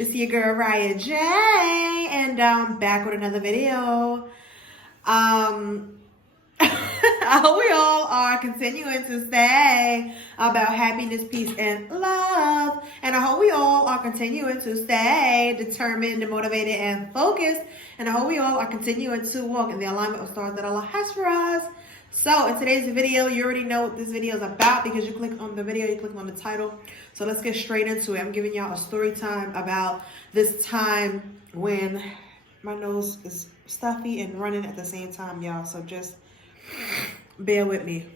This is your girl Raya J, and back with another video. I hope we all are continuing to stay about happiness, peace, and love. And I hope we all are continuing to stay determined, motivated, and focused. And I hope we all are continuing to walk in the alignment of stars that Allah has for us. So in today's video, you already know what this video is about because you clicked on the video, you clicked on the title. So let's get straight into it. I'm giving y'all a story time about this time when my nose is stuffy and running at the same time, y'all. So just bear with me.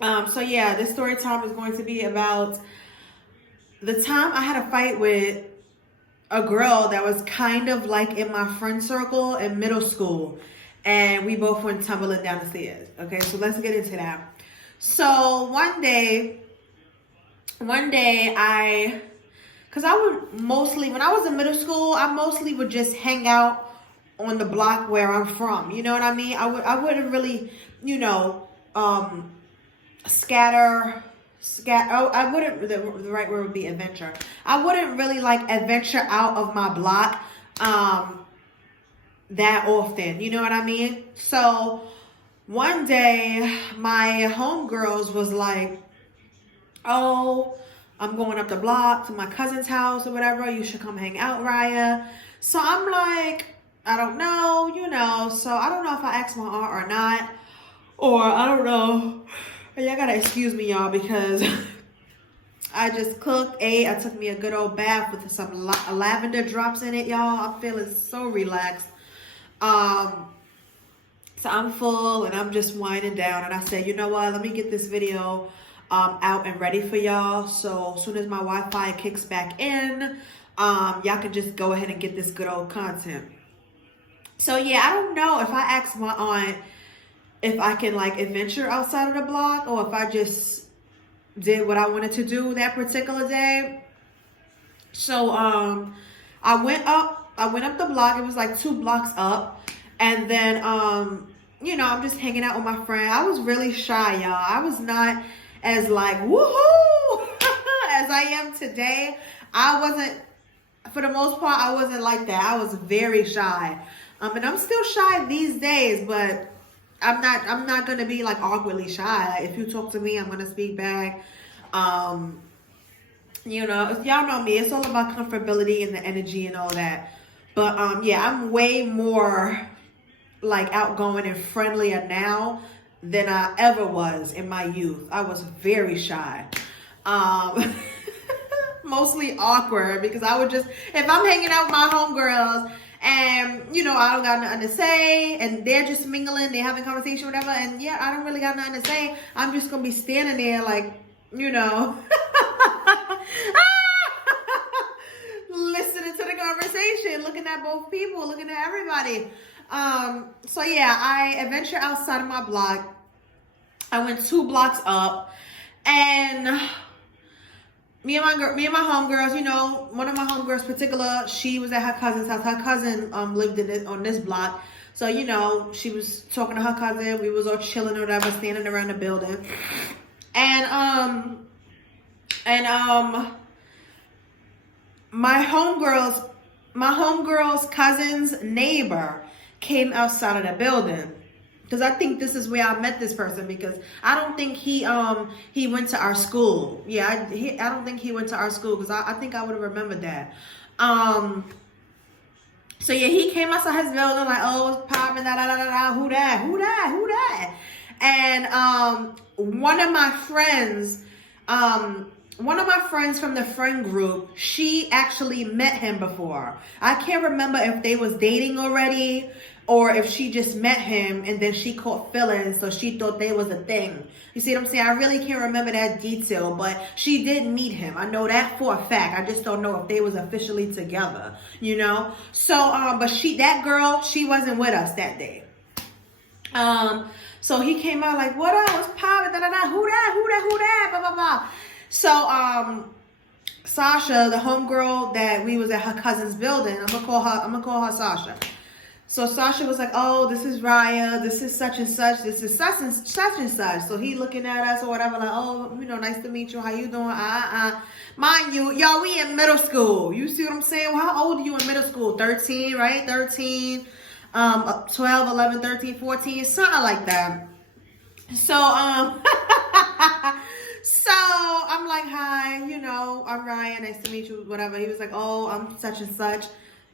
So yeah, this story time is going to be about the time I had a fight with a girl that was kind of like in my friend circle in middle school. And we both went tumbling down the stairs. Okay, so let's get into that. So one day because I would mostly, when I was in middle school, I mostly would just hang out on the block where I'm from. You know what I mean? I wouldn't really, scatter. I wouldn't, the right word would be adventure. I wouldn't really like adventure out of my block that often, you know what I mean? So one day my homegirls was like, oh, I'm going up the block to my cousin's house or whatever. You should come hang out, Raya. So I'm like, I don't know, so I don't know if I asked my aunt or not, or I don't know. Y'all gotta excuse me, y'all, because I just cooked, ate. I took me a good old bath with some lavender drops in it, y'all. I'm feeling so relaxed. So I'm full and I'm just winding down, and I said, you know what, let me get this video out and ready for y'all. So as soon as my Wi-Fi kicks back in, y'all can just go ahead and get this good old content. So yeah, I don't know if I asked my aunt if I can like adventure outside of the block or if I just did what I wanted to do that particular day. So I went up the block. It was like 2 blocks up. And then, I'm just hanging out with my friend. I was really shy, y'all. I was not as like, woohoo, as I am today. I wasn't, for the most part, I wasn't like that. I was very shy. And I'm still shy these days, but I'm not going to be like awkwardly shy. Like, if you talk to me, I'm going to speak back. Y'all know me. It's all about comfortability and the energy and all that. But yeah, I'm way more like outgoing and friendlier now than I ever was in my youth. I was very shy. Mostly awkward because I would just, if I'm hanging out with my homegirls and, I don't got nothing to say and they're just mingling, they're having conversation, whatever, and yeah, I don't really got nothing to say. I'm just going to be standing there like, listening to the conversation, looking at both people, looking at everybody. So yeah, I adventured outside of my block. I went 2 blocks up, and me and my homegirls, one of my homegirls in particular, she was at her cousin's house. Her cousin lived on this block. So, she was talking to her cousin. We was all chilling or whatever, standing around the building. And my homegirl's cousin's neighbor came outside of the building, because I think this is where I met this person, because I don't think he went to our school. Yeah, I don't think he went to our school, because I think I would have remembered that. So yeah, he came outside his building like, oh, it's popping, da da da da, who that? And one of my friends from the friend group, she actually met him before. I can't remember if they was dating already or if she just met him and then she caught feelings, so she thought they was a thing. You see what I'm saying? I really can't remember that detail, but she did meet him. I know that for a fact. I just don't know if they was officially together, So, but that girl, she wasn't with us that day. So he came out like, what up? What's poppin'? Da da da. Who that? Blah blah blah. So, Sasha, the homegirl that we was at her cousin's building, I'm gonna call her Sasha. So Sasha was like, oh, this is Raya, this is such and such, this is such and such and such. So he looking at us or whatever, like, oh, you know, nice to meet you, how you doing? Mind you, y'all, we in middle school. You see what I'm saying? Well, how old are you in middle school? 13, right? 13, 12, 11, 13, 14, something like that. So, so I'm like, hi, you know, I'm Ryan, nice to meet you, whatever. He was like, oh, I'm such and such,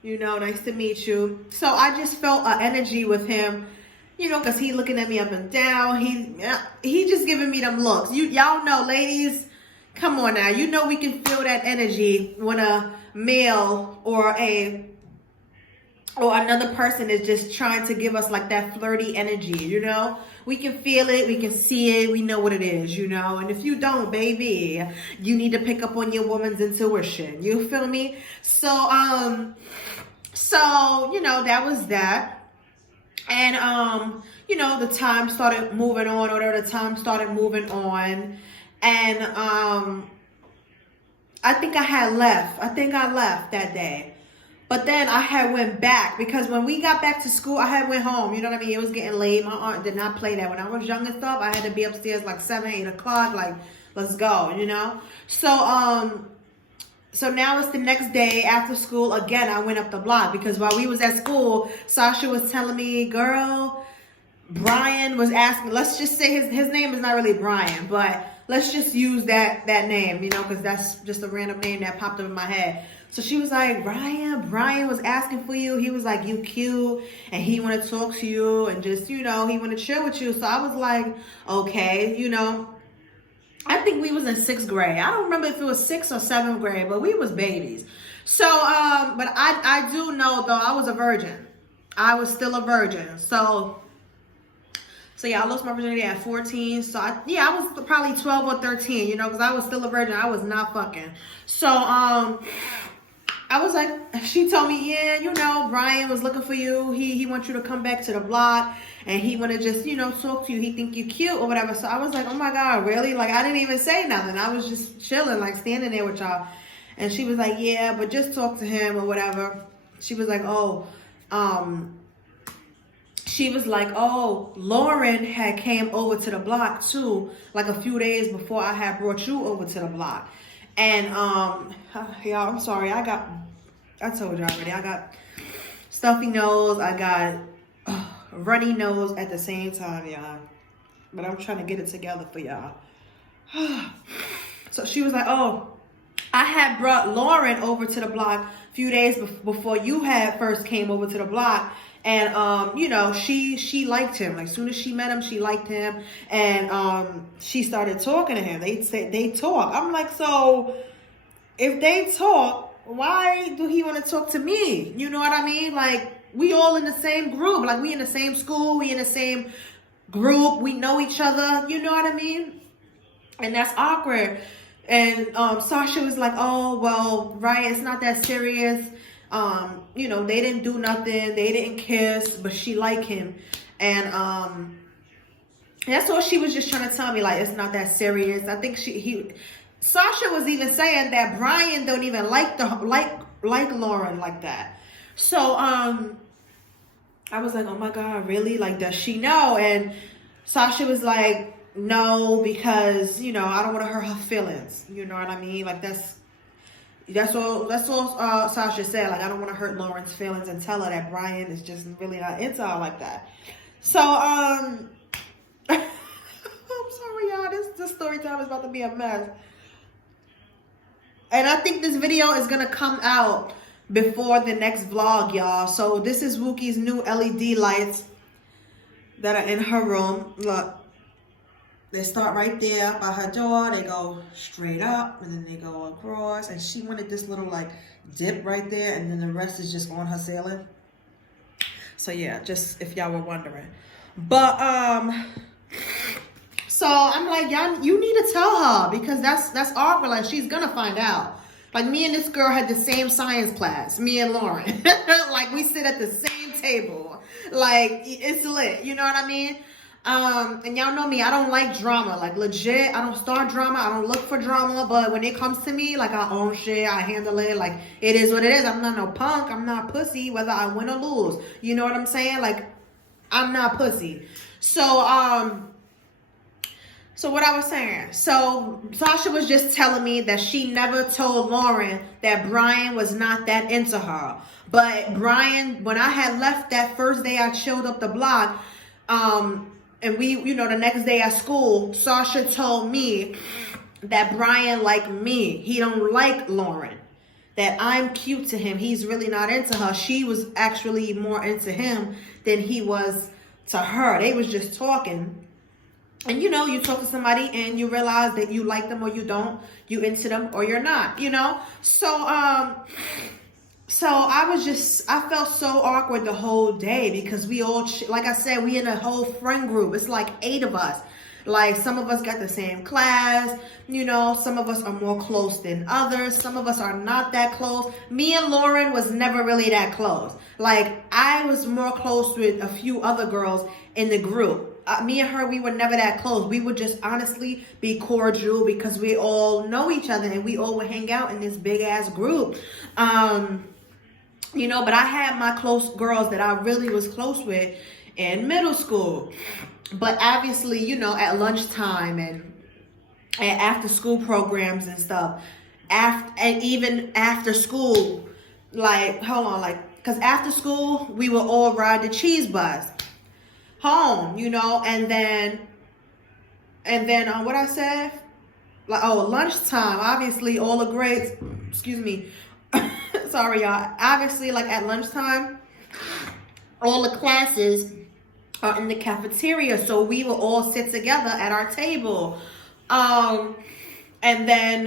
you know, nice to meet you. So I just felt an energy with him, you know, because he looking at me up and down. He just giving me them looks. Y'all know, ladies, come on now. You know we can feel that energy when a male or another person is just trying to give us like that flirty energy, you know? We can feel it, we can see it, we know what it is, you know? And if you don't, baby, you need to pick up on your woman's intuition. You feel me? So, you know, that was that. And, you know, the time started moving on, or the time started moving on. And, I think I had left. I think I left that day. But then I had went back, because when we got back to school, I had went home. You know what I mean? It was getting late. My aunt did not play that. When I was young and stuff, I had to be upstairs like 7, 8 o'clock. Like, let's go, you know? So, so now it's the next day after school. Again, I went up the block, because while we was at school, Sasha was telling me, girl, Brian was asking, let's just say his name is not really Brian, but let's just use that name, you know, because that's just a random name that popped up in my head. So she was like, Brian was asking for you. He was like, you cute, and he want to talk to you, and just, you know, he want to chill with you. So I was like, okay, you know, I think we was in 6th grade. I don't remember if it was 6th or 7th grade, but we was babies. So, but I do know, though, I was a virgin. I was still a virgin. So yeah, I lost my virginity at 14. So I was probably 12 or 13, you know, because I was still a virgin. I was not fucking. So, I was like, she told me, yeah, you know, Brian was looking for you. He wants you to come back to the block, and he want to just, you know, talk to you. He think you cute or whatever. So I was like, oh my God, really? Like, I didn't even say nothing. I was just chilling, like standing there with y'all. And she was like, yeah, but just talk to him or whatever. She was like, Lauren had came over to the block too, like a few days before I had brought you over to the block. And, y'all, I'm sorry. I told you already, I got stuffy nose. I got runny nose at the same time, y'all. But I'm trying to get it together for y'all. So she was like, oh, I had brought Lauren over to the block a few days before you had first came over to the block. And, you know, she liked him. Like, as soon as she met him, she liked him. And she started talking to him. They talk. I'm like, so if they talk, why do he want to talk to me? You know what I mean? Like, we all in the same group. Like, we in the same school. We in the same group. We know each other. You know what I mean? And that's awkward. And Sasha was like, oh, well, right, it's not that serious. You know, they didn't do nothing. They didn't kiss, but she liked him. And that's all she was just trying to tell me. Like, it's not that serious. I think Sasha was even saying that Brian don't even like Lauren like that. So I was like, oh my God, really? Like, does she know? And Sasha was like, no, because, you know, I don't want to hurt her feelings. You know what I mean? Like, that's all Sasha said. Like, I don't want to hurt Lauren's feelings and tell her that Brian is just really not into her like that. So, I'm sorry, y'all. This story time is about to be a mess. And I think this video is going to come out before the next vlog, y'all. So, this is Wookie's new LED lights that are in her room. Look. They start right there by her door. They go straight up, and then they go across. And she wanted this little, like, dip right there, and then the rest is just on her ceiling. So, yeah, just if y'all were wondering. But, so I'm like, y'all, you need to tell her, because that's awkward. Like, she's gonna find out. Like, me and this girl had the same science class, me and Lauren. Like, we sit at the same table. Like, it's lit, you know what I mean? And y'all know me, I don't like drama. Like, legit, I don't start drama. I don't look for drama. But when it comes to me, like, I own shit. I handle it. Like, it is what it is. I'm not no punk. I'm not pussy, whether I win or lose. You know what I'm saying? Like, I'm not pussy. So what I was saying. So Sasha was just telling me that she never told Lauren that Brian was not that into her. But Brian, when I had left that first day I chilled up the block, and we, you know, the next day at school, Sasha told me that Brian liked me. He don't like Lauren. That I'm cute to him. He's really not into her. She was actually more into him than he was to her. They was just talking. And, you know, you talk to somebody and you realize that you like them or you don't. You into them or you're not, you know? So I felt so awkward the whole day because we all, like I said, we in a whole friend group. It's like 8 of us. Like, some of us got the same class, you know, some of us are more close than others. Some of us are not that close. Me and Lauren was never really that close. Like, I was more close with a few other girls in the group. Me and her, we were never that close. We would just honestly be cordial because we all know each other and we all would hang out in this big ass group. You know, but I had my close girls that I really was close with in middle school. But obviously, you know, at lunchtime and after school programs and stuff, and even after school, like, hold on, like, because after school, we would all ride the cheese bus home, you know, and then what I said, like, lunchtime, obviously all the grades, excuse me, sorry y'all, obviously, like, at lunchtime, all the classes are in the cafeteria, so we will all sit together at our table, and then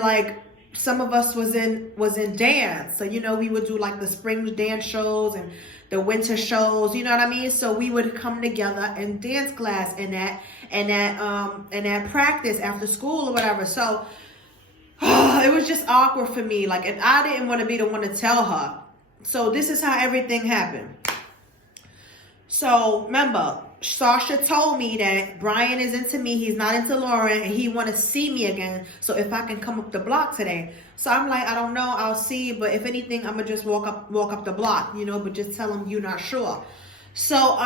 like, some of us was in dance, so, you know, we would do like the spring dance shows and the winter shows, you know what I mean? So we would come together in dance class and that practice after school or whatever. So it was just awkward for me, like, and I didn't want to be the one to tell her. So this is how everything happened. So remember, Sasha told me that Brian is into me, he's not into Lauren, and he want to see me again. So if I can come up the block today. So I'm like, I don't know, I'll see, but if anything, I'm gonna just walk up the block, you know, but just tell him you're not sure. So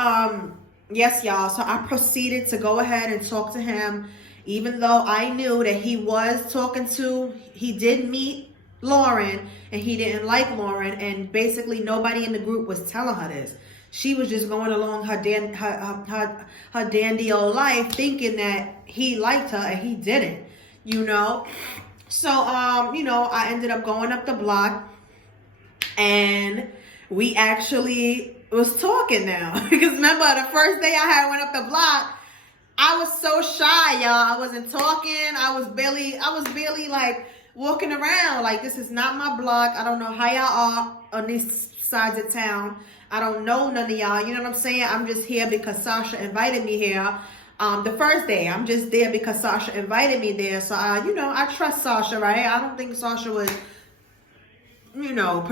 yes, y'all. So I proceeded to go ahead and talk to him, even though I knew that he did meet Lauren and he didn't like Lauren, and basically nobody in the group was telling her this. She was just going along her dandy old life thinking that he liked her and he didn't, you know. So, you know, I ended up going up the block and we actually was talking now. Because remember, the first day I went up the block, I was so shy, y'all. I wasn't talking. I was barely like walking around. Like, this is not my block. I don't know how y'all are on these sides of town. I don't know none of y'all, you know what I'm saying? I'm just here because Sasha invited me here. The first day, I'm just there because Sasha invited me there. So, you know, I trust Sasha, right? I don't think Sasha would, you know,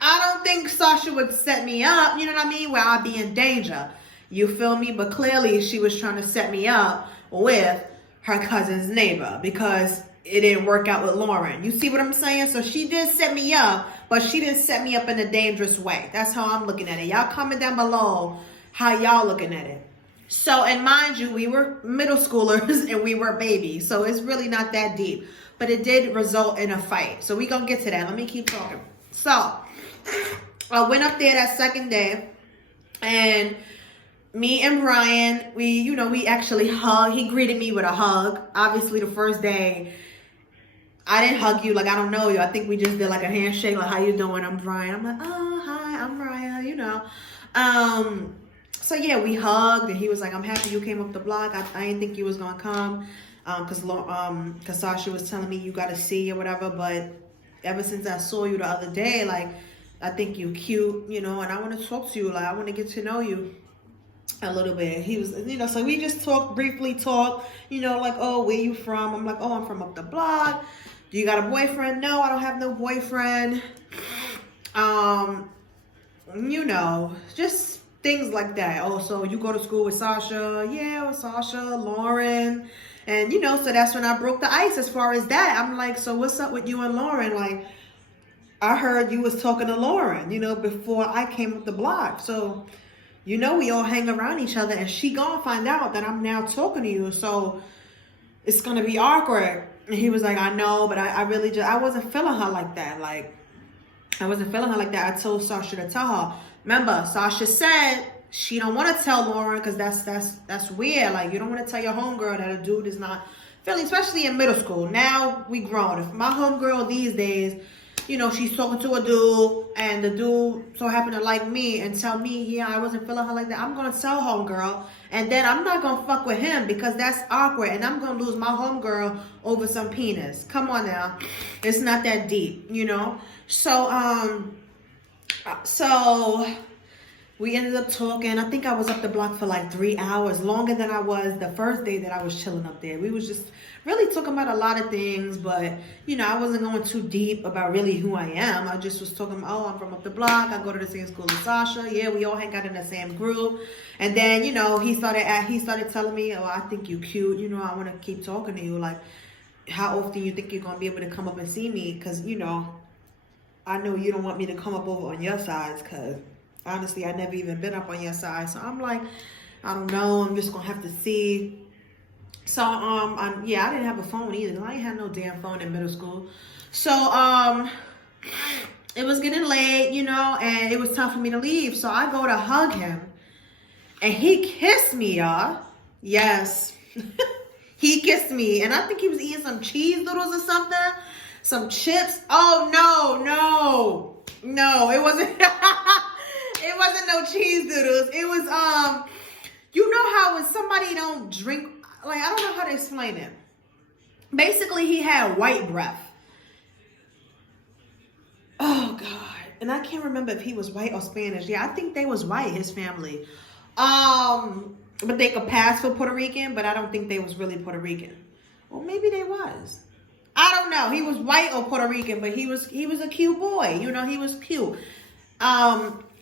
I don't think Sasha would set me up, you know what I mean, where I'd be in danger. You feel me? But clearly she was trying to set me up with her cousin's neighbor because it didn't work out with Lauren. You see what I'm saying? So she did set me up, but she didn't set me up in a dangerous way. That's how I'm looking at it. Y'all comment down below how y'all looking at it. So, and mind you, we were middle schoolers and we were babies. So it's really not that deep. But it did result in a fight. So we gonna get to that. Let me keep talking. So, I went up there that second day. And me and Brian, we actually hugged. He greeted me with a hug. Obviously, the first day, I didn't hug you, like, I don't know you. I think we just did like a handshake, like, how you doing? I'm Brian. I'm like, oh, hi, I'm Raya, you know. So yeah, we hugged, and he was like, I'm happy you came up the block. I didn't think you was gonna come, cause Sasha was telling me you gotta see or whatever. But ever since I saw you the other day, like, I think you cute, you know, and I want to talk to you. Like, I want to get to know you a little bit. He was, you know, so we just briefly talked, you know, like, oh, where you from? I'm like, oh, I'm from up the block. Do you got a boyfriend? No, I don't have no boyfriend. You know, just things like that. Oh, so you go to school with Sasha? Yeah, with Sasha, Lauren. And, you know, so that's when I broke the ice as far as that. I'm like, so what's up with you and Lauren? Like, I heard you was talking to Lauren, you know, before I came up the block. So, you know, we all hang around each other, and she gonna find out that I'm now talking to you. So it's gonna be awkward. And he was like, I know, but I really just, I wasn't feeling her like that. Like, I wasn't feeling her like that. I told Sasha to tell her. Remember, Sasha said she don't want to tell Lauren because that's weird. Like, you don't want to tell your homegirl that a dude is not feeling, especially in middle school. Now we grown. If my homegirl these days, you know, she's talking to a dude and the dude so happened to like me and tell me, yeah, I wasn't feeling her like that, I'm going to tell homegirl. And then I'm not going to fuck with him because that's awkward. And I'm going to lose my homegirl over some penis. Come on now. It's not that deep, you know. So we ended up talking. I think I was up the block for like 3 hours, longer than I was the first day that I was chilling up there. We was just really talking about a lot of things, but, you know, I wasn't going too deep about really who I am. I just was talking, oh, I'm from up the block. I go to the same school as Sasha. Yeah, we all hang out in the same group. And then, you know, he started telling me, oh, I think you cute. You know, I want to keep talking to you. Like, how often you think you're going to be able to come up and see me? Because, you know, I know you don't want me to come up over on your sides because, honestly, I never even been up on your side. So I'm like, I don't know. I'm just going to have to see. So, yeah, I didn't have a phone either. I ain't had no damn phone in middle school. So, it was getting late, you know, and it was time for me to leave. So I go to hug him, and he kissed me, y'all. Yes. He kissed me, and I think he was eating some cheese doodles or something. Some chips. Oh, no, it wasn't. It wasn't no cheese doodles. It was, you know how when somebody don't drink, like, I don't know how to explain it. Basically, he had white breath. Oh, God. And I can't remember if he was white or Spanish. Yeah, I think they was white, his family. But they could pass for Puerto Rican, but I don't think they was really Puerto Rican. Or maybe they was. I don't know. He was white or Puerto Rican, but he was a cute boy. You know, he was cute.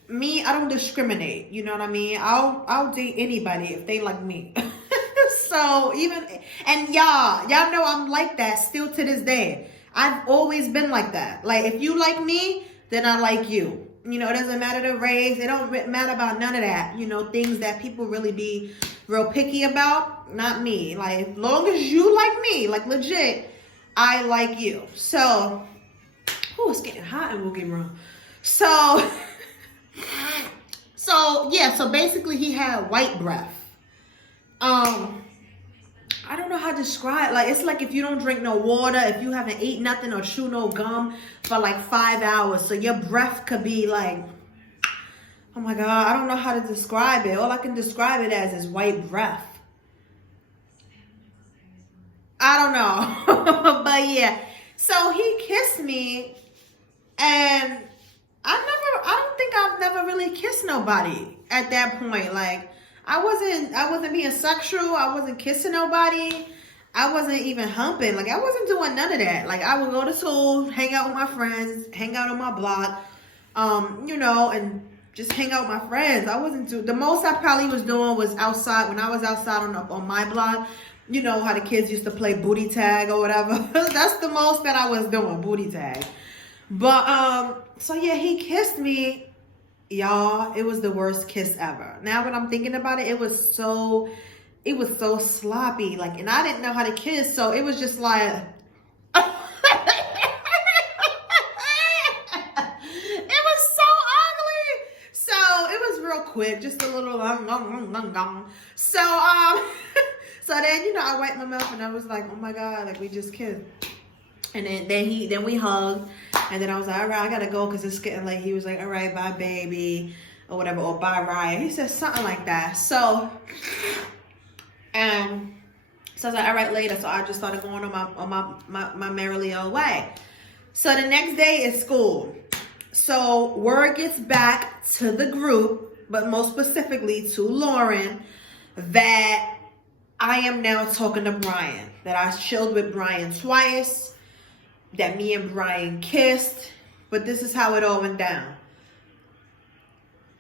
Me, I don't discriminate. You know what I mean? I'll date anybody if they like me. So and y'all know I'm like that still to this day. I've always been like that. Like, if you like me, then I like you. You know, it doesn't matter the race. It don't matter about none of that. You know, things that people really be real picky about. Not me. Like, as long as you like me, like legit, I like you. So, it's getting hot in Wookie Room. So yeah, so basically he had white breath. I don't know how to describe. Like, it's like if you don't drink no water, if you haven't eaten nothing or chew no gum for like 5 hours. So your breath could be like, oh my God, I don't know how to describe it. All I can describe it as is white breath. I don't know. But yeah. So he kissed me, and I don't think I've never really kissed nobody at that point. Like, I wasn't being sexual. I wasn't kissing nobody. I wasn't even humping. Like, I wasn't doing none of that. Like, I would go to school, hang out with my friends, hang out on my block, you know, and just hang out with my friends. I wasn't the most I probably was doing was outside. When I was outside on my block, you know how the kids used to play booty tag or whatever. That's the most that I was doing, booty tag. But, so yeah, he kissed me. Y'all, it was the worst kiss ever. Now when I'm thinking about it, it was so sloppy. Like, and I didn't know how to kiss, so it was just like it was so ugly. So it was real quick, just a little so then, you know, I wiped my mouth and I was like, oh my God, like, we just kissed. And then we hugged. And then I was like, all right, I gotta go because it's getting late. He was like, all right, bye, baby, or whatever, or bye, Ryan. He said something like that. So I was like, all right, later. So I just started going on my merrily old way. So the next day is school. So word gets back to the group, but most specifically to Lauren, that I am now talking to Brian, that I chilled with Brian twice, that me and Brian kissed, but this is how it all went down.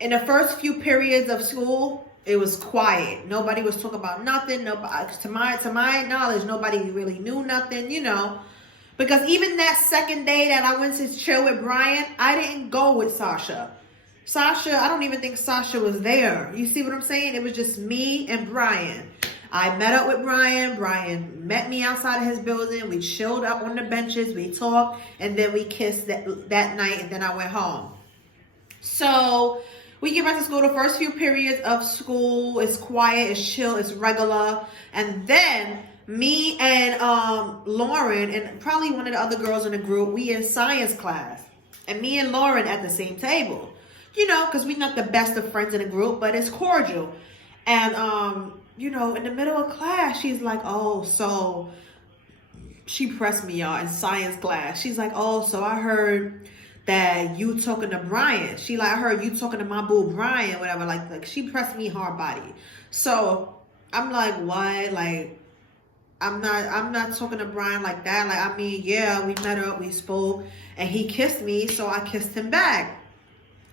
in the first few periods of school, it was quiet. Nobody was talking about nothing. Nobody, to my knowledge, nobody really knew nothing, you know. Because even that second day that I went to chill with Brian, I didn't go with Sasha. Sasha, I don't even think Sasha was there. You see what I'm saying? It was just me and Brian. I met up with Brian. Brian met me outside of his building. We chilled up on the benches. We talked. And then we kissed that night. And then I went home. So we get back to school. The first few periods of school is quiet, it's chill, it's regular. And then me and Lauren and probably one of the other girls in the group, we in science class. And me and Lauren at the same table. You know, because we're not the best of friends in the group, but it's cordial. And, you know, in the middle of class, she's like, oh, so she pressed me, y'all, in science class. She's like, oh, so I heard that you talking to Brian. She like, I heard you talking to my boo Brian, whatever. Like she pressed me hard body. So I'm like, what? Like, I'm not talking to Brian like that. Like, I mean, yeah, we met up, we spoke, and he kissed me, so I kissed him back.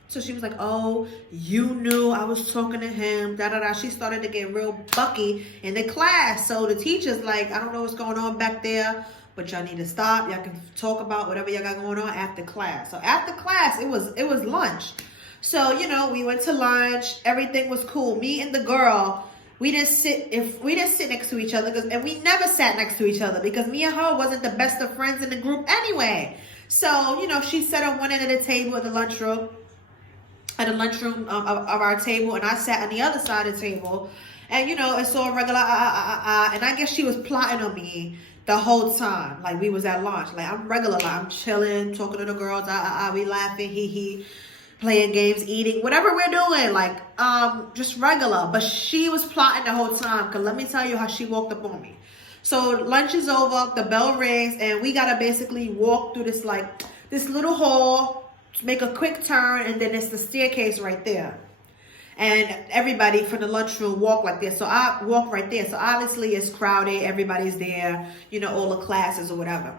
So she was like, oh, you knew I was talking to him, da-da-da. She started to get real bucky in the class. So the teacher's like, I don't know what's going on back there, but y'all need to stop. Y'all can talk about whatever y'all got going on after class. So after class, it was lunch. So, you know, we went to lunch. Everything was cool. Me and the girl, we didn't sit next to each other, and we never sat next to each other because me and her wasn't the best of friends in the group anyway. So, you know, she sat on one end of the table in the lunchroom. At the lunchroom of our table, and I sat on the other side of the table, and you know, it's all regular, and I guess she was plotting on me the whole time. Like, we was at lunch, like I'm regular, like I'm chilling, talking to the girls, we laughing, he, playing games, eating, whatever we're doing, like just regular. But she was plotting the whole time, because let me tell you how she walked up on me. So lunch is over, the bell rings, and we gotta basically walk through this little hall, make a quick turn, and then it's the staircase right there. And everybody from the lunchroom walk like this. So I walk right there. So obviously it's crowded. Everybody's there, you know, all the classes or whatever.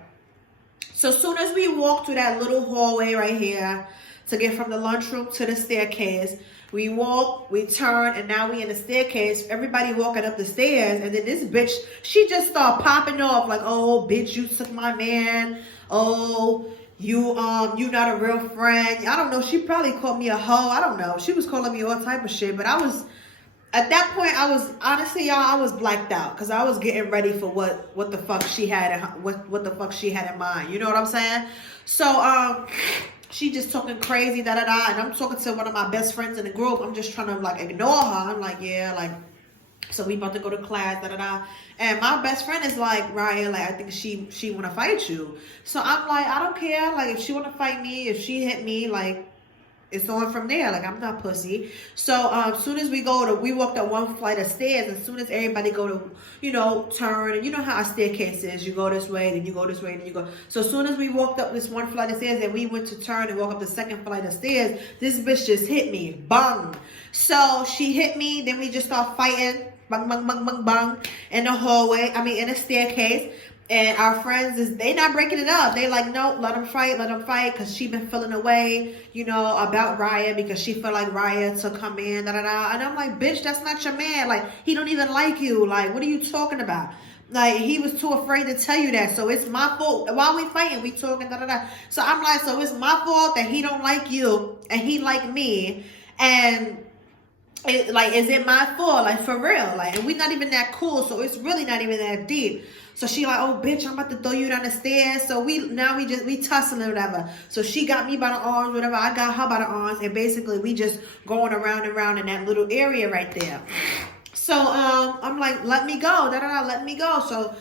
So as soon as we walk through that little hallway right here to get from the lunchroom to the staircase, we walk, we turn, and now we in the staircase. Everybody walking up the stairs, and then this bitch, she just started popping off like, oh, bitch, you took my man. Oh, you not a real friend. I don't know. She probably called me a hoe. I don't know. She was calling me all type of shit. But I was, at that point, I was, honestly, y'all, I was blacked out. Because I was getting ready for what the fuck she had, what the fuck she had in mind. You know what I'm saying? So, she just talking crazy, da-da-da. And I'm talking to one of my best friends in the group. I'm just trying to, like, ignore her. I'm like, yeah, like, so we about to go to class, da-da-da. And my best friend is like, Riah, like, I think she want to fight you. So I'm like, I don't care. Like, if she want to fight me, if she hit me, like, it's on from there. Like, I'm not pussy. So as soon as we walked up one flight of stairs. And as soon as everybody go to, you know, turn. And you know how a staircase is. You go this way, then you go this way, then you go. So as soon as we walked up this one flight of stairs and we went to turn and walk up the second flight of stairs, this bitch just hit me. Bang. So she hit me. Then we just start fighting. Bang, bang, bang, bang, bang, in the hallway, in the staircase. And our friends, they not breaking it up. They like, no, let them fight, because she been feeling away, you know, about Riah, because she felt like Riah to come in, da-da-da. And I'm like, bitch, that's not your man. Like, he don't even like you. Like, what are you talking about? Like, he was too afraid to tell you that. So it's my fault. While we fighting, we talking, da-da-da. So I'm like, so it's my fault that he don't like you and he like me. And is it my fault? Like, for real. Like, and we not even that cool, so it's really not even that deep. So she like, oh, bitch, I'm about to throw you down the stairs. So we tussling or whatever. So she got me by the arms, whatever. I got her by the arms. And basically, we just going around and around in that little area right there. So I'm like, let me go. Da-da-da, let me go. So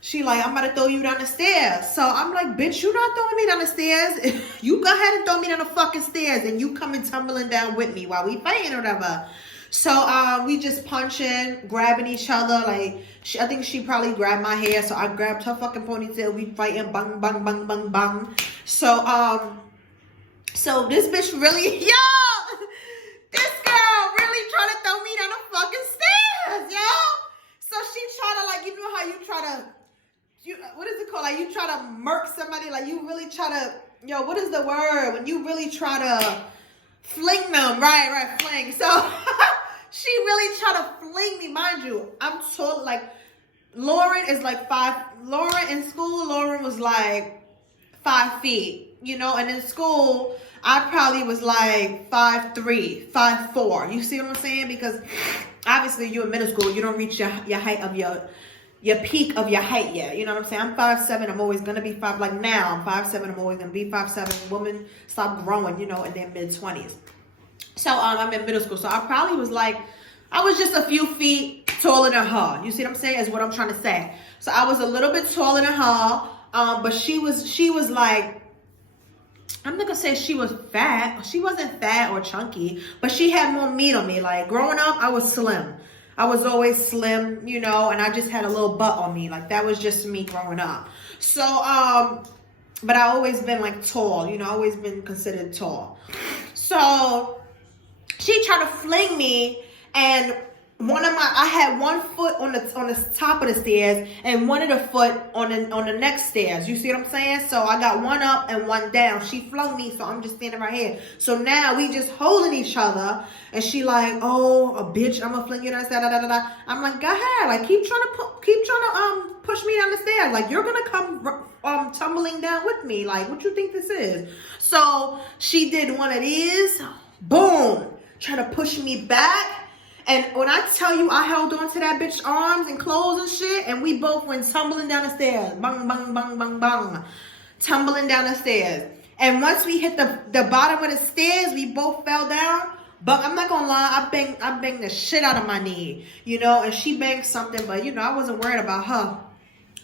she like, I'm about to throw you down the stairs. So I'm like, bitch, you not throwing me down the stairs. You go ahead and throw me down the fucking stairs. And you coming tumbling down with me while we fighting or whatever. So we just punching, grabbing each other. Like, I think she probably grabbed my hair. So I grabbed her fucking ponytail. We fighting, bang, bang, bang, bang, bang. So this bitch really, yo, this girl really trying to throw me down the fucking stairs, yo. So she try to, like, you know how you try to, what is it called? Like, you try to murk somebody. Like, you really try to, what is the word? When you really try to Fling them, right, fling. So she really tried to fling me. Mind you, I'm tall, like, Lauren is like Lauren in school, Lauren was like 5 feet, you know, and in school, I probably was like 5'3", 5'4". You see what I'm saying? Because obviously you're in middle school, you don't reach your height of your peak of your height yet. You know what I'm saying? I'm 5'7", I'm always gonna be 5, like now, I'm 5'7", I'm always gonna be 5'7". Women stop growing, you know, in their mid-20s. So I'm in middle school, so I probably was like, I was just a few feet taller than her. You see what I'm saying? Is what I'm trying to say. So I was a little bit taller than her, but she was like, I'm not gonna say she was fat. She wasn't fat or chunky, but she had more meat on me. Like growing up, I was slim. I was always slim, you know, and I just had a little butt on me. Like that was just me growing up. So, but I always been like tall, you know, always been considered tall. So she tried to fling me, and I had one foot on the top of the stairs and one of the foot on the next stairs. You see what I'm saying? So I got one up and one down. She flung me, so I'm just standing right here. So now we just holding each other, and she like, oh, a bitch, I'm gonna fling you down the stairs. Da, da, da, da. I'm like, go ahead, like keep trying to push me down the stairs. Like you're gonna come tumbling down with me. Like what you think this is? So she did one of these, boom, try to push me back. And when I tell you, I held on to that bitch's arms and clothes and shit, and we both went tumbling down the stairs. Bang, bang, bang, bang, bang. Tumbling down the stairs. And once we hit the bottom of the stairs, we both fell down. But I'm not gonna lie, I banged the shit out of my knee, you know, and she banged something, but you know, I wasn't worried about her.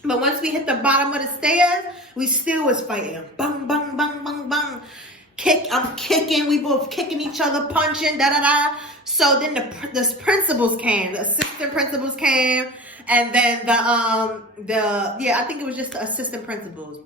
But once we hit the bottom of the stairs, we still was fighting. Bang, bang, bang, bang, bang. I'm kicking, we both kicking each other, punching, da da da. So then the principals came, the assistant principals came, and then I think it was just the assistant principals.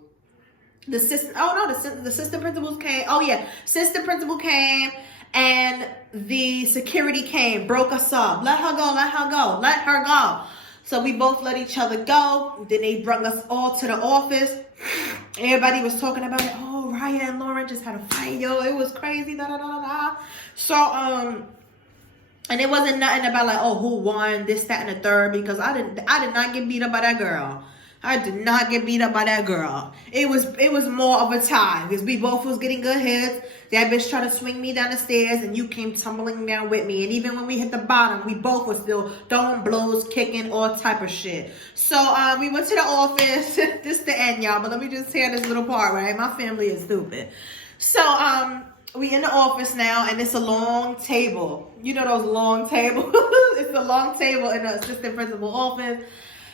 The assistant principals came. Oh yeah, assistant principal came, and the security came, broke us up. Let her go, let her go, let her go. So we both let each other go. Then they brought us all to the office. Everybody was talking about it. Oh, Raya and Lauren just had a fight, yo. It was crazy, da da da da da. So and it wasn't nothing about like, oh, who won, this, that, and the third, because I did not get beat up by that girl. I did not get beat up by that girl. It was more of a tie, because we both was getting good hits. That bitch tried to swing me down the stairs, and you came tumbling down with me. And even when we hit the bottom, we both were still throwing blows, kicking, all type of shit. So we went to the office. This the end, y'all, but let me just hear this little part, right? My family is stupid. So we in the office now, and it's a long table. You know those long tables? It's a long table in the assistant principal office.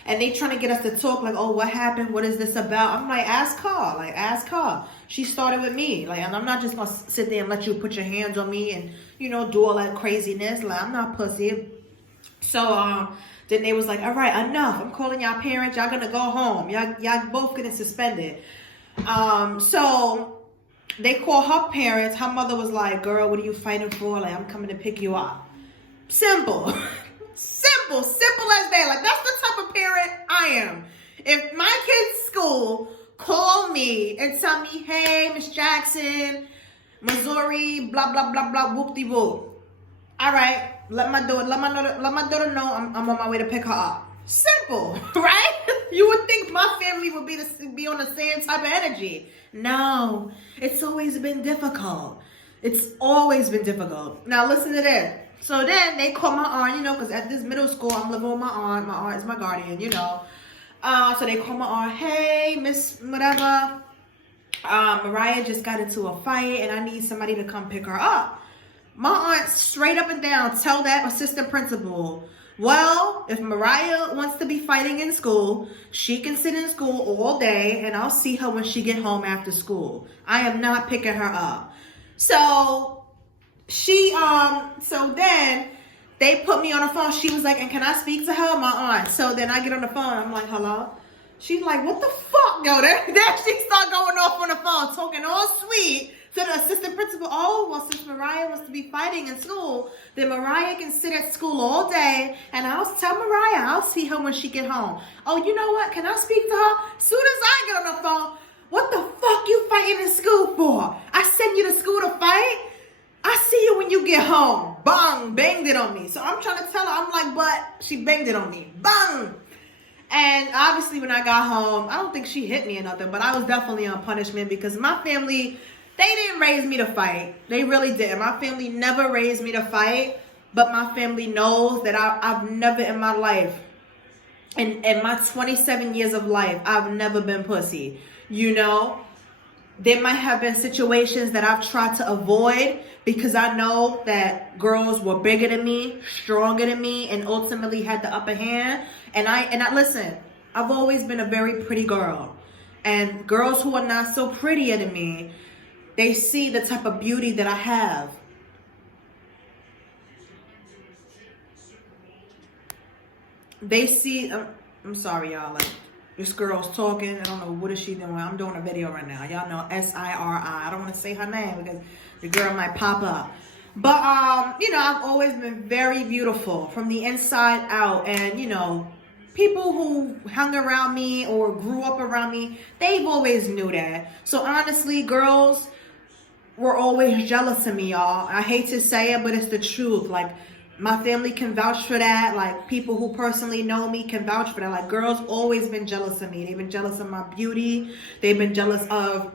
And they trying to get us to talk like, oh, what happened? What is this about? I'm like, ask her. Like, ask her. She started with me. Like, and I'm not just going to sit there and let you put your hands on me and, you know, do all that craziness. Like, I'm not pussy. So, then they was like, all right, enough. I'm calling y'all parents. Y'all going to go home. Y'all both getting suspended. So they call her parents. Her mother was like, girl, what are you fighting for? Like, I'm coming to pick you up. Simple. Simple as that. Like, that's the type of parent I am. If my kid's school call me and tell me, hey, Miss Jackson, Missouri, blah, blah, blah, blah, whoop-de-whoop. All right, let my daughter know I'm on my way to pick her up. Simple, right? You would think my family would be on the same type of energy. No, it's always been difficult. It's always been difficult. Now, listen to this. So then they call my aunt, you know, because at this middle school, I'm living with my aunt. My aunt is my guardian, you know. So they call my aunt, hey, Miss whatever. Mariah just got into a fight, and I need somebody to come pick her up. My aunt straight up and down tell that assistant principal, well, if Mariah wants to be fighting in school, she can sit in school all day, and I'll see her when she get home after school. I am not picking her up. So so then they put me on the phone. She was like, and can I speak to her? My aunt. So then I get on the phone. I'm like, hello? She's like, what the fuck? Yo, there she start going off on the phone, talking all sweet to the assistant principal. Oh, well, since Mariah wants to be fighting in school, then Mariah can sit at school all day, and I'll tell Mariah I'll see her when she get home. Oh, you know what? Can I speak to her? Soon as I get on the phone, what the fuck you fighting in school for? I send you to school to fight? I see you get home? Bang, banged it on me. So I'm trying to tell her, I'm like, but she banged it on me. Bang! And obviously when I got home, I don't think she hit me or nothing, but I was definitely on punishment because my family, they didn't raise me to fight. They really didn't. My family never raised me to fight, but my family knows that I've never in my life, in my 27 years of life, I've never been pussy. You know? There might have been situations that I've tried to avoid because I know that girls were bigger than me, stronger than me, and ultimately had the upper hand. And I listen, I've always been a very pretty girl. And girls who are not so prettier than me, they see the type of beauty that I have. They see, I'm sorry, y'all, like, this girl's talking. I don't know, what is she doing? I'm doing a video right now. Y'all know S-I-R-I. I don't want to say her name because the girl might pop up. But, you know, I've always been very beautiful from the inside out. And, you know, people who hung around me or grew up around me, they've always knew that. So, honestly, girls were always jealous of me, y'all. I hate to say it, but it's the truth. Like, my family can vouch for that. Like, people who personally know me can vouch for that. Like, girls always been jealous of me. They've been jealous of my beauty. They've been jealous of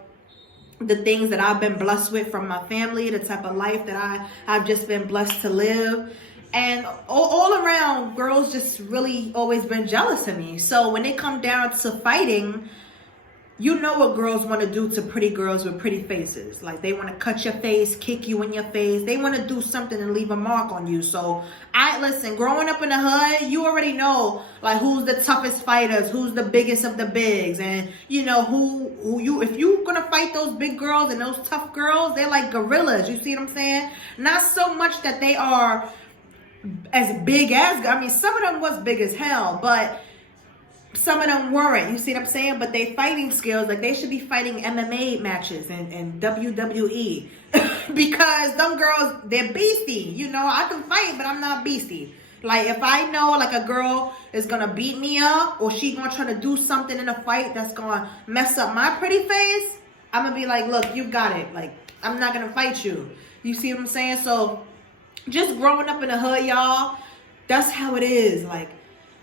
the things that I've been blessed with from my family, the type of life that I've just been blessed to live. And all around, girls just really always been jealous of me. So when it comes down to fighting, you know what girls want to do to pretty girls with pretty faces. Like, they want to cut your face, kick you in your face. They want to do something and leave a mark on you. So, listen, growing up in the hood, you already know, like, who's the toughest fighters, who's the biggest of the bigs. And, you know, if you're going to fight those big girls and those tough girls, they're like gorillas. You see what I'm saying? Not so much that they are as big as, I mean, some of them was big as hell, but some of them weren't. You see what I'm saying? But they fighting skills, like, they should be fighting MMA matches and WWE because them girls, they're beastie. You know, I can fight, but I'm not beastie. Like, if I know, like, a girl is gonna beat me up or she gonna try to do something in a fight that's gonna mess up my pretty face, I'm gonna be like, look, you got it. Like, I'm not gonna fight you. You see what I'm saying? So, just growing up in the hood, y'all, that's how it is. Like,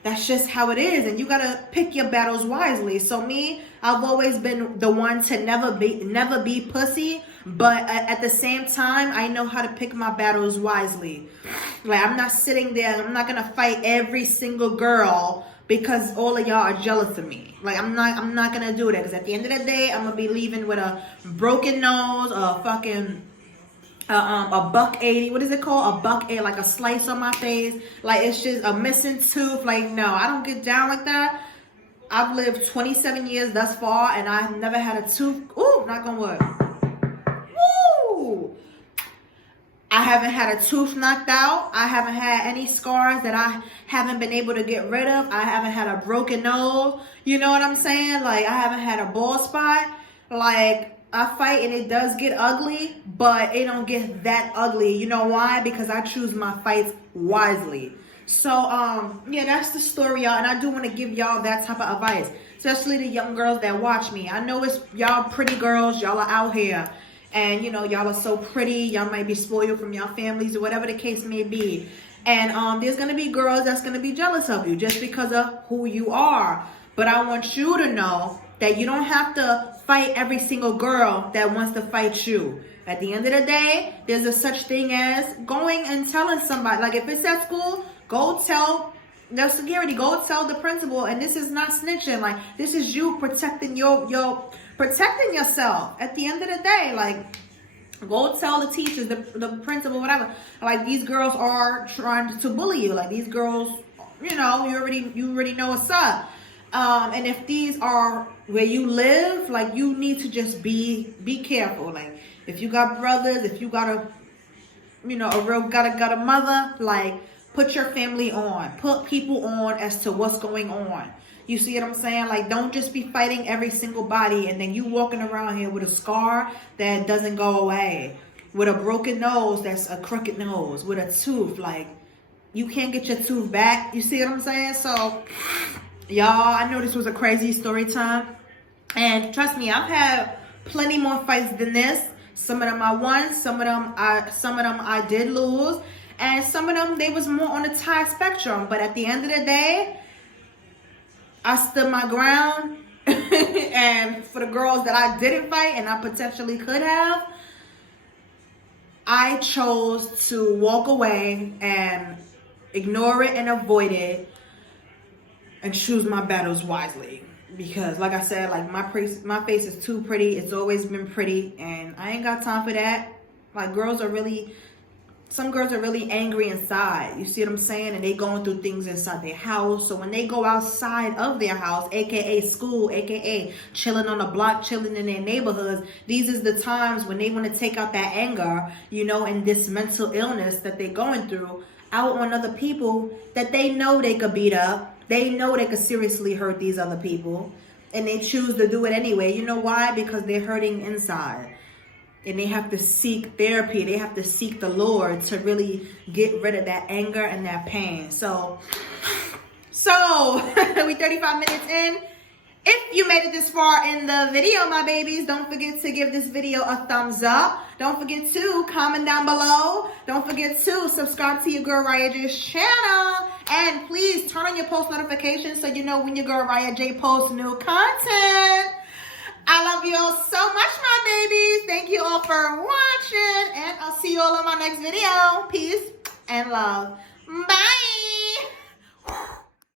that's just how it is. And you got to pick your battles wisely. So me, I've always been the one to never be pussy. But at the same time, I know how to pick my battles wisely. Like, I'm not sitting there. I'm not going to fight every single girl because all of y'all are jealous of me. Like, I'm not going to do that. Because at the end of the day, I'm going to be leaving with a broken nose, a fucking a buck 80, what is it called? A buck 80, like a slice on my face. Like, it's just a missing tooth. Like, no, I don't get down like that. I've lived 27 years thus far, and I've never had a tooth. Ooh, knock on wood. Woo! I haven't had a tooth knocked out. I haven't had any scars that I haven't been able to get rid of. I haven't had a broken nose. You know what I'm saying? Like, I haven't had a bald spot. Like, I fight and it does get ugly, but it don't get that ugly. You know why? Because I choose my fights wisely. So, yeah, that's the story, y'all. And I do want to give y'all that type of advice, especially the young girls that watch me. I know it's y'all pretty girls. Y'all are out here. And, you know, y'all are so pretty. Y'all might be spoiled from your families or whatever the case may be. And there's going to be girls that's going to be jealous of you just because of who you are. But I want you to know that you don't have to fight every single girl that wants to fight you. At the end of the day, there's a such thing as going and telling somebody. Like, if it's at school, go tell the security, go tell the principal. And this is not snitching. Like, this is you protecting protecting yourself. At the end of the day, like, go tell the teachers, the principal, whatever. Like, these girls are trying to bully you. Like, these girls, you know, you already know what's up. And if these are where you live, like, you need to just be careful. Like, if you got brothers, if you got a mother, like, put your family on, put people on as to what's going on. You see what I'm saying? Like, don't just be fighting every single body and then you walking around here with a scar that doesn't go away, with a broken nose that's a crooked nose, with a tooth. Like, you can't get your tooth back. You see what I'm saying? So, y'all, I know this was a crazy story time, and trust me, I've had plenty more fights than this. Some of them I won, some of them I did lose, and some of them they was more on the tie spectrum. But at the end of the day, I stood my ground. And for the girls that I didn't fight and I potentially could have, I chose to walk away and ignore it and avoid it and choose my battles wisely. Because like I said, like my face is too pretty. It's always been pretty, and I ain't got time for that. Like some girls are really angry inside. You see what I'm saying? And they going through things inside their house. So when they go outside of their house, aka school, aka chilling on the block, chilling in their neighborhoods, these is the times when they want to take out that anger, you know, and this mental illness that they're going through out on other people that they know they could beat up. They know they could seriously hurt these other people, and they choose to do it anyway. You know why? Because they're hurting inside, and they have to seek therapy. They have to seek the Lord to really get rid of that anger and that pain. So we 35 minutes in. If you made it this far in the video, my babies, don't forget to give this video a thumbs up. Don't forget to comment down below. Don't forget to subscribe to your girl Riahjay's channel. And please turn on your post notifications so you know when your girl Riahjay posts new content. I love you all so much, my babies. Thank you all for watching. And I'll see you all in my next video. Peace and love. Bye.